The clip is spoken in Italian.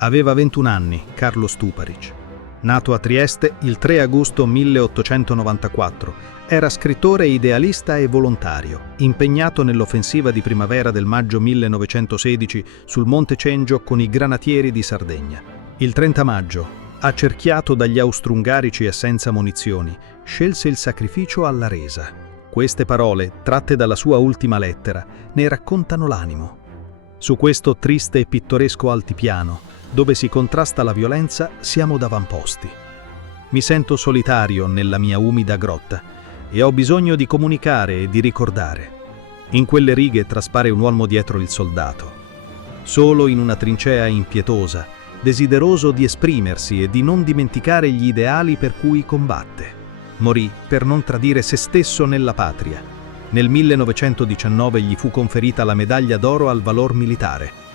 Aveva 21 anni, Carlo Stuparic. Nato a Trieste il 3 agosto 1894, era scrittore idealista e volontario, impegnato nell'offensiva di primavera del maggio 1916 sul Monte Cengio con i Granatieri di Sardegna. Il 30 maggio, accerchiato dagli austro-ungarici e senza munizioni, scelse il sacrificio alla resa. Queste parole, tratte dalla sua ultima lettera, ne raccontano l'animo. Su questo triste e pittoresco altipiano, dove si contrasta la violenza, siamo d'avamposti. Mi sento solitario nella mia umida grotta e ho bisogno di comunicare e di ricordare. In quelle righe traspare un uomo dietro il soldato. Solo in una trincea impietosa, desideroso di esprimersi e di non dimenticare gli ideali per cui combatte. Morì per non tradire se stesso nella patria. Nel 1919 gli fu conferita la medaglia d'oro al valor militare.